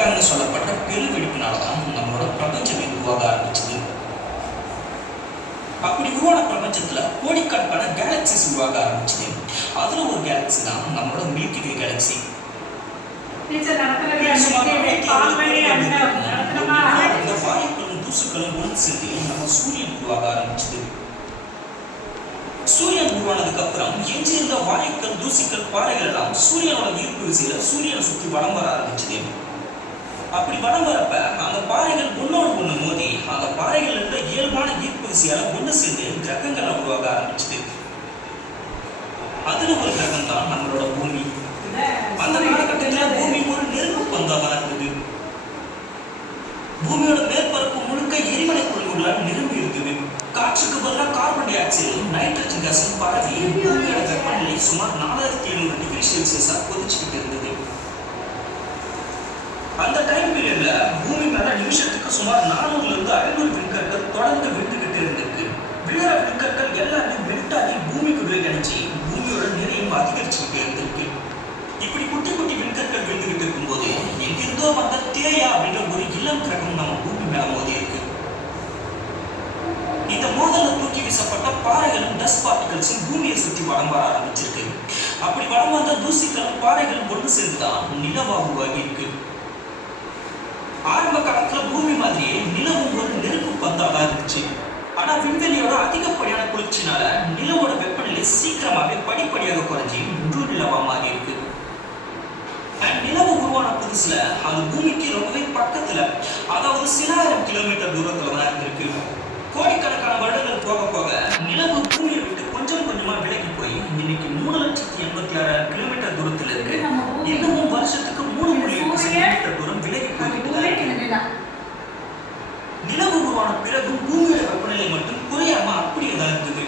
பேங்க்னு சொல்லப்பட்ட பெரு வெடிப்பினால தான் நம்மளோட பிரபஞ்சமே உருவாக ஆரம்பிச்சது. அப்படி உருவான பிரபஞ்சத்துல கோடிக்கணக்கான கேலக்சிஸ் உருவாக ஆரம்பிச்சது. அதுல ஒரு கேலக்சி தான் நம்மளோட மில்கி வே கேலக்சி இந்த வாயுக்களும் தூசுக்களும் ஒன்று சேர்ந்து நம்ம சூரியன் உருவாக ஆரம்பிச்சது. சூரியன் உருவானதுக்கு அப்புறம் எஞ்சி இருந்த வாயுக்கள் தூசிகள் பாறைகள் எல்லாம் சூரியனோட ஈர்ப்பு விசையில சூரியனை சுற்றி வலம் வர ஆரம்பிச்சது. அப்படி வலம் வரப்ப அந்த பாறைகள் ஒன்னோடு ஒன்று மோதி அந்த பாறைகள் இருந்த இயல்பான ஈர்ப்பு விசையால ஒண்ணு சேர்ந்து கிரகங்களை உருவாக ஆரம்பிச்சது. அதுல ஒரு கிரகம் தான் நம்மளோட பூமி. அந்த காலகட்டத்தில் பூமி ஒரு நெருப்பு பந்தாதான் இருந்தது. பூமியோட மேற்பரப்பு முழுக்க எரிமலை குழுங்களால் நிரம்பி இருக்குது காற்றுக்கு பதிலாக கார்பன் டை ஆக்சைடு நைட்ரஜன் கேஸும் பரவி பூமியோட வெப்பநிலை சுமார் நாலாயிரத்தி எழுநூறு டிகிரி செல்சியஸாக கொதிச்சுக்கிட்டு இருந்தது. அந்த பூமியோட நிறையும் அதிகரிச்சுக்கிட்டே இருந்திருக்கு இப்படி குட்டி குட்டி விண்கற்கள் விழுந்துகிட்டு இருக்கும்போது எங்கிருந்தோ வந்த தேயா அப்படின்ற ஒரு இளம் கிரகம் நம்ம பூமி மேல மோதி இருக்கு. இந்த மோதல தூக்கி வீசப்பட்ட பாறைகளும் டஸ்ட் பார்ட்டிகல்ஸும் பூமியை சுற்றி வடம் வர ஆரம்பிச்சிருக்கு. அப்படி வடம் வந்த தூசிகளும் பாறைகளும் ஒன்று சேர்ந்துதான் நிலவா உருவாகி இருக்கு. ஆரம்ப காலத்துல பூமி குளிர்ச்சினால நிலவோட வெப்பநிலை சீக்கிரமாவே படிப்படியாக குறைஞ்சி முழு நிலவா மாறி இருக்கு. அண்ட் நிலவு உருவான புதுசுல அது பூமிக்கு ரொம்பவே பக்கத்துல அதாவது சில ஆயிரம் கிலோமீட்டர் தூரத்துல தான் இருந்திருக்கு. கோடிக்கணக்கான வருடங்கள் போக போக நிலவு பூமியை விட்டு கொஞ்சம் கொஞ்சமா விலகி போய் இன்னைக்கு மூணு லட்சத்தி எண்பத்தி ஆறாயிரம் கிலோமீட்டர் தூரத்துல இருக்கு. இன்னமும் வருஷத்துக்கு மூணு புள்ளி எட்டு தூரம் விலகி போய்கிட்டு தான் இருக்கு. நிலவு உருவான பிறகு பூமியோட வெப்பநிலை மட்டும் குறையாம அப்படியே தான் இருந்தது.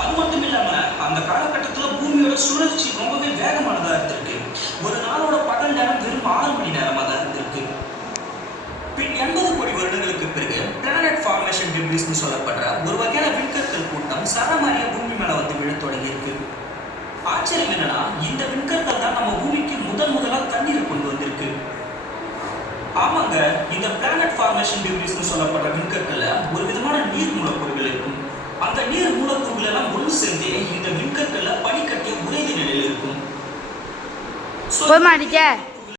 அது மட்டும் இல்லாம அந்த காலகட்டத்துல பூமியோட சுழற்சி ரொம்பவே வேகமானதா இருந்திருக்கு. ஒரு நாளோட பகல் நேரம் வெறும் ஆறு மணி நேரமா தான் இருந்திருக்கு. பின் எண்பது கோடி வருடங்களுக்கு பிறகு பிளானட் ஃபார்மேஷன் டிபிரிஸ்னு சொல்லப்படுற ஒரு வகையான விண்கற்கள் கூட்டம் சரமாரியா பூமி மேல வந்து விழத் தொடங்கி இருக்கு. ஆச்சரியம் என்னன்னா இந்த விண்கற்கள் தான் நம்ம பூமிக்கு முதல் முதலாக தண்ணீரை கொண்டு வந்திருக்கு. ஆமாங்க இந்த பிளானட் ஃபார்மேஷன் டிபிரிஸ்னு சொல்லப்படுற விண்கற்கள்ல ஒரு விதமான நீர் மூலக்கூறுகள் இருக்கும். அந்த நீர் மூலக்கூறுகள் எல்லாம் ஒன்று சேர்ந்து இந்த விண்கற்கள்ல படிக்கட்டிய உறைந்த நிலையில் இருக்கும். So, போய் மாட்டிக்க